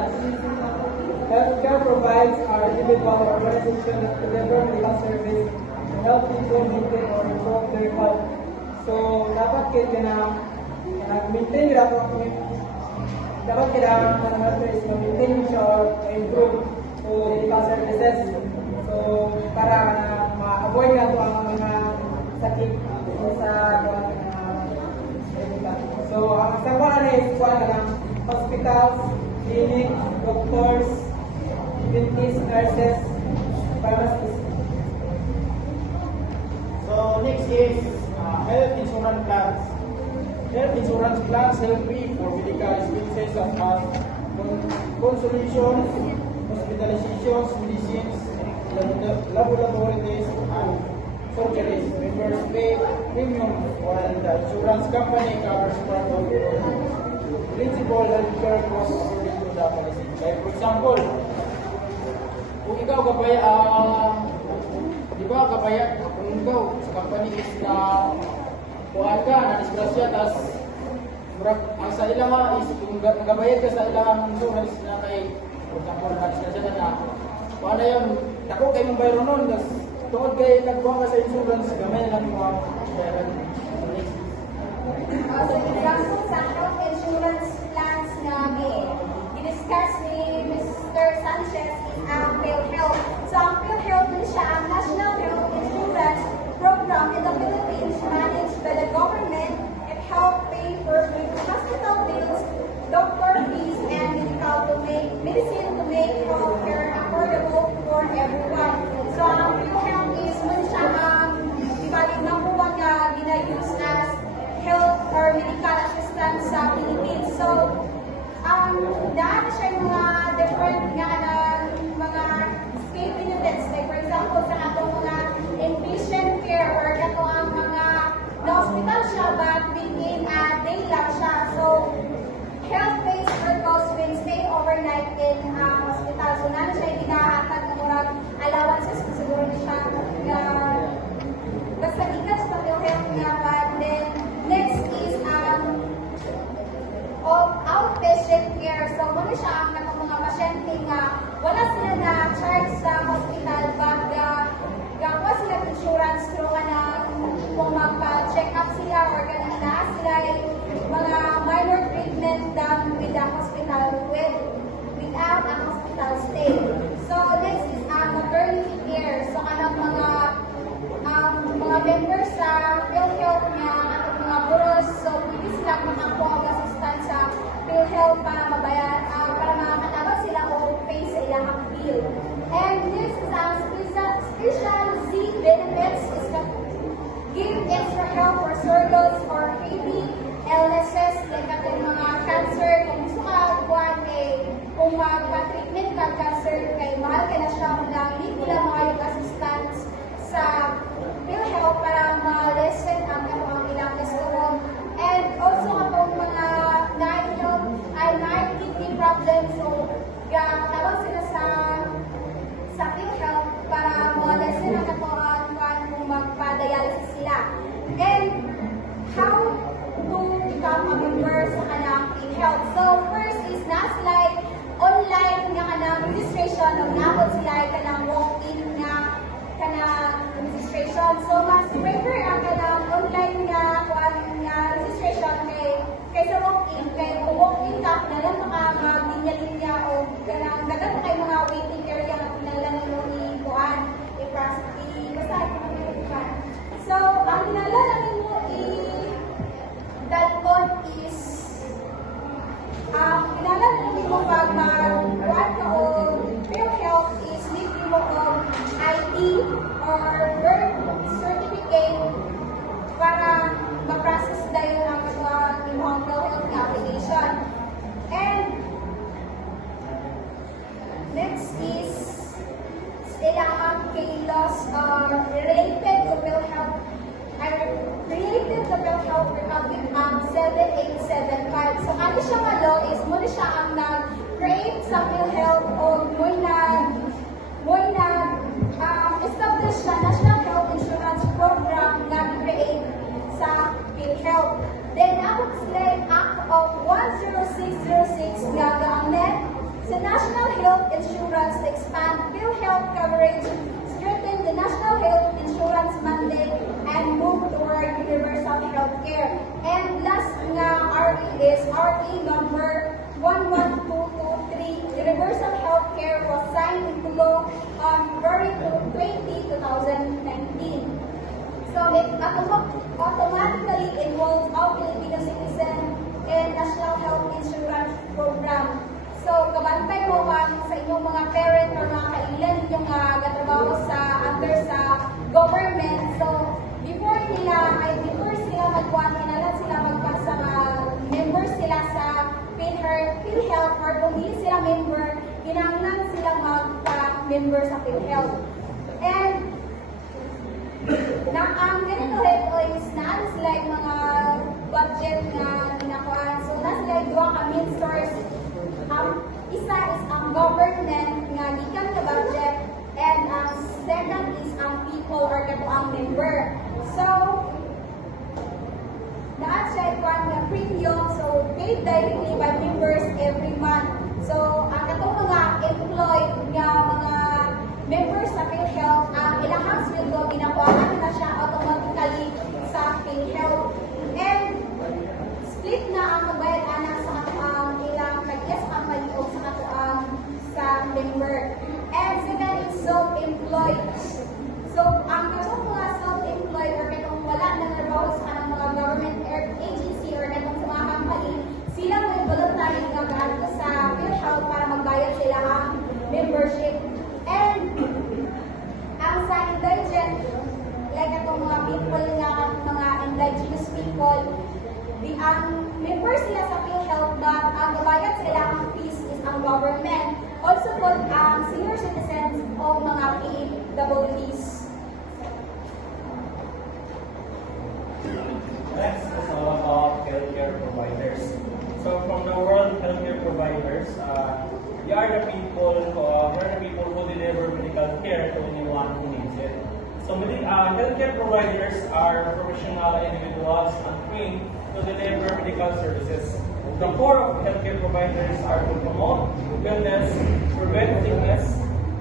that healthcare provides our individual organization that deliver medical service to help people maintain or improve their health. So, dapat kita maintain dapat kailangan natin is maintain siya or improve to medical services. So, para ma-avoid nga ito ang mga sakit sa medical. So, ang sa kuha na is kuha na hospitals, clinic, doctors, dentists, nurses, pharmacists. So next is health insurance plans. Health insurance plans help pay for medical expenses such as consultations, hospitalizations, medicines, laboratory tests, and surgeries. Members pay premium while the insurance company covers part of the principal healthcare costs according to the policy. Like for example, kung ikaw kabaya, di ba kabaya, kung ikaw sa company is na kuhaan ka, na-disgrasya, tas ang sa ilang is, kung nagabayad ka sa ilang insurance na kay, for example, na-disgrasya na kuhaan na yun, ako kayo mong bayro nun, tas tuod kayo nagkuha ka sa insurance, gamay na lang yung mga bayaran. So, example sa health insurance plans na i-discuss ni Mr. Sanchez is ang PhilHealth. So, ang PhilHealth din siya ang National Health Insurance Program in the Philippines managed by the government and help pay for hospital bills, doctor fees, and medicine to make healthcare affordable for everyone. So, ang PhilHealth is mun siya ang number one na gina-use as health or medical assistance sa Philippines. So, daan siya yung mga different nga na mga scale benefits. Like for example, sa atong mga inpatient care or kato ang mga na-hospital siya but within a day lang siya. So, health pays for those when stay overnight in hospital. So, na siya yung ginahatag ng mga allowances kung siguro na siya basta ikas pa yung health nga. But then, next is outpatient care. So, muna siya ang mga pasyente nga wala sila na charge sa hospital but gawa sila insurance through kung magpa-check up sila or kanina sila mga minor treatment done with the hospital without a hospital stay. So, next is maternity care. So, kanang mga members sa PhilHealth niya at mga buros. So, pwede silang makakuha ang assistance sa PhilHealth para mabayaran, para makatabag sila o pay sa ilang bill. And this is special Z benefits is give extra help for surrogates or baby illnesses like ating mga cancer. Kung gusto ka kung magpa-treatment ka cancer, kay mahal ka na siya na hindi nila makayong assistance sa PhilHealth para ma-lessen ang ilang kasturong. And also katong mga kidney problems, so tawag sila sa PhilHealth para ma-lessen ang katuan kung magpa-dialysis sila. And how to become a member sa kanang PhilHealth. So first is na sila online nga kanang registration o nabot sila kanang walk-in nga kanang registration. So mas prefer ang kanang online nga registration kay sa walk-in. Kay kung walk-in ka, nalang mag-linya-linya o kanang dagat na kayo mga waiting area na pinalan nyo i-kuhan. Basta so, ang pinalalan mo dalton is pinalalan mo pag mag-kuhan ka o PhilHealth is need mo of ID or birth certificate para ma-process dahil ang imong PhilHealth application. And next is ilang kilos related to PhilHealth Republic Act 7875. So, ano siya nga law is muna siya ang nag-create sa PhilHealth o establish siya National Health Insurance Program na create sa PhilHealth. Then, ako sila Act of 10606 nga gaamnet sa Insurance to expand PhilHealth coverage, strengthen the national health insurance mandate, and move toward universal health care. And last nga RE is RE number 11223. Universal health care was signed into law on February 20, 2019. So it automatically involves all Filipino citizens in National Health Insurance Program. So, kabantay mo man sa inyong mga parent or mga kailan yung katrabaho under sa government. So, before sila magkuhan, kinalan sila magpasa members sila sa PhilHealth or kung hindi sila member, kinanglan sila magpa-member sa PhilHealth. And ang ganito ito is na sila yung mga budget na ginakuan. So, na sila yung duwa ka main source. Isa is ang government nga gikan ka budget and ang second is ang people or kato ang member. So, daan siya ikuan nga premium, so paid directly by members every month. So, ang katong mga employed nga mga members sa PhilHealth, ang ilahang sweldo ginakuhaan na siya automatically sa PhilHealth. And split na ang magbayad anak sa ilang kag-yes ang maliog sa katuang sa member. And second is self-employed. So, ang katong mga self-employed or katong wala na trabaho sa kanang mga government agency or katong sa mga company, sila may voluntary nga gaadto sa PhilHealth para magbayad sila ang membership. And ang sa indigent, like atong mga people nga mga indigenous people, ang members sila sa PhilHealth but ang gabayad sila ang fees is ang government. Also po ang senior citizens o mga PWDs. Next is all about healthcare providers. So from the world healthcare providers, we are the people who deliver medical care to anyone who needs it. So healthcare providers are professional individuals and trained to deliver medical services. The core of healthcare providers are to promote wellness, prevent sickness,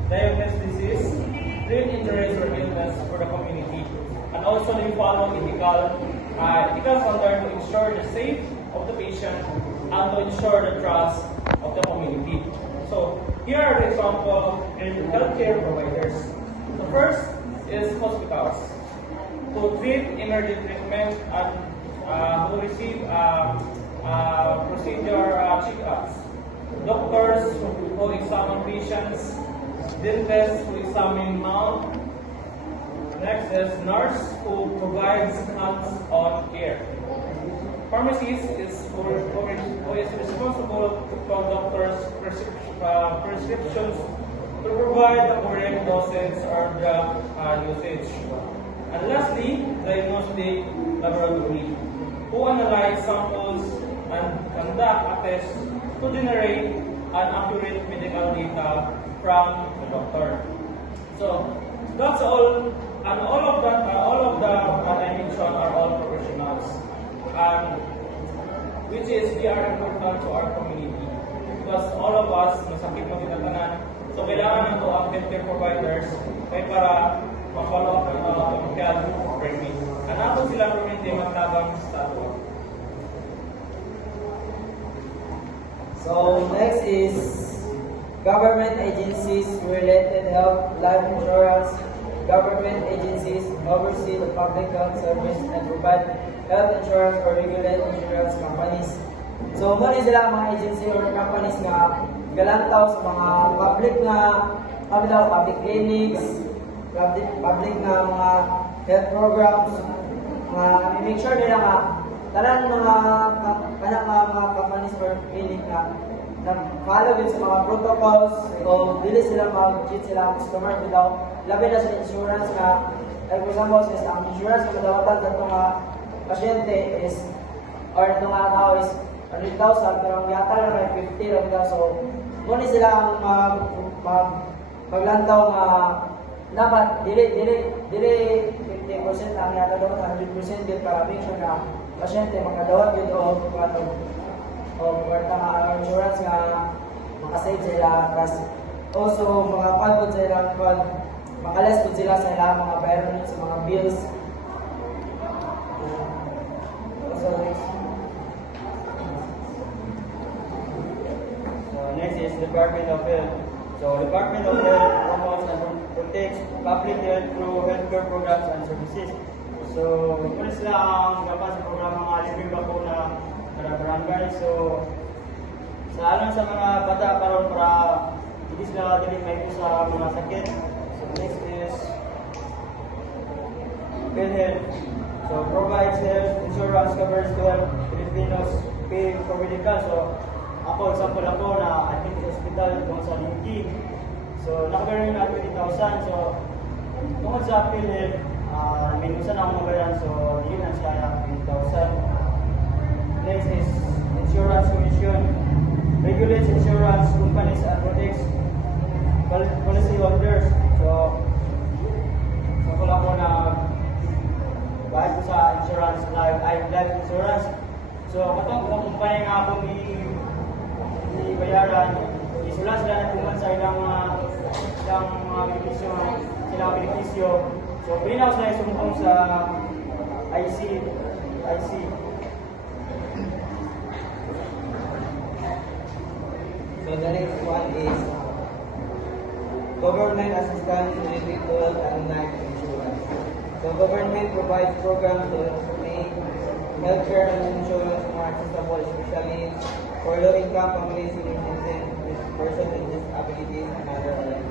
diagnose disease, treat injuries or illness for the community, and also they follow ethical standards to ensure the safety of the patient and to ensure the trust of the community. So here are the examples of healthcare providers. The first is hospitals to treat emergency treatment and who receive procedure checkups. Doctors who examine patients, dentists who examine mouth. Next is nurse who provides hands-on care. Pharmacist is who is responsible for doctors' prescriptions to provide the correct dosage or drug usage. And lastly, diagnostic laboratory who analyze samples and conduct a test to generate an accurate medical data from the doctor. So that's all, and all of the I mentioned are all professionals, and which is we are important to our community because all of us masakit mo tinatanan. So kailangan nato ang healthcare providers kay para ma-follow up ang mga health permit. Anato sila permit magtabang sa ato. So next is government agencies related health, life insurance. Government agencies oversee the public health service and provide health insurance or regulate insurance companies. So muna sila mga agency or companies nga galantaw sa mga public public clinics, public na mga health programs, make sure nila nga tanan mga companies or clinic na follow din sa mga protocols o dili sila mag-cheat sila ang customer without labi na sa insurance nga like for example is ang insurance na madawatan sa itong pasyente is or itong tao is 100,000 pero ang yata na may 50 lang daw. So muna sila ang maglantaw nga dapat dili 50% ang yata daw 100% din para make sure na pasyente makadawat yun o kwarta nga insurance nga makasave sila kasi Also, mga pagod sa ilang makalas po sila sa ilang mga bayaran sa mga bills. Also, next. So next is Department of Health. So Department of Health promotes and protects public health through healthcare programs and services. So muna sila ang gawa sa programa mga libreng bakuna para barangay. So sa alam sa mga bata karon para hindi sila dili may sa mga sakit. So next is PhilHealth. So provides health insurance coverage to help Filipinos pay for medical. So ako, example ako na admit sa hospital kung sa Linky. So nakabayaran yun na 20,000. So tungkol sa PhilHealth, minusan akong mabayaran. So yun ang siya 20,000. Next is Insurance Commission. Regulates insurance companies and protects policy holders. So example ako na bahid ko sa insurance, life insurance. So katong kung kumpanya nga akong bayaran, isula sila na tuman sa ilang mga benepisyo. So pwede na sila isumpong sa IC. So the next one is government assistance related to health and life insurance. So government provides programs to make healthcare and insurance more accessible, especially for low-income families, senior citizens, persons with disabilities, and other.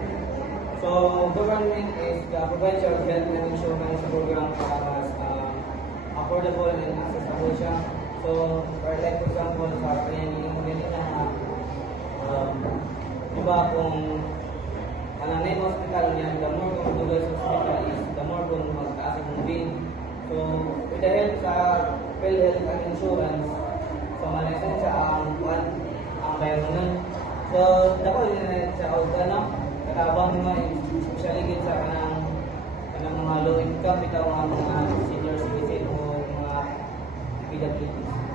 So government is the provides of health and insurance program para mas affordable and accessible siya. So for like for example sa kanyang ganito na diba kung ananay mo hospital niya, the more kung tuloy sa hospital is the more kung magtaas ang bill. So with the help sa PhilHealth and insurance, so malisan siya ang bayaran. So dapat din na sa organo katabang mga especially gid sa kanang mga low income bitaw mga senior citizen o mga PWDs.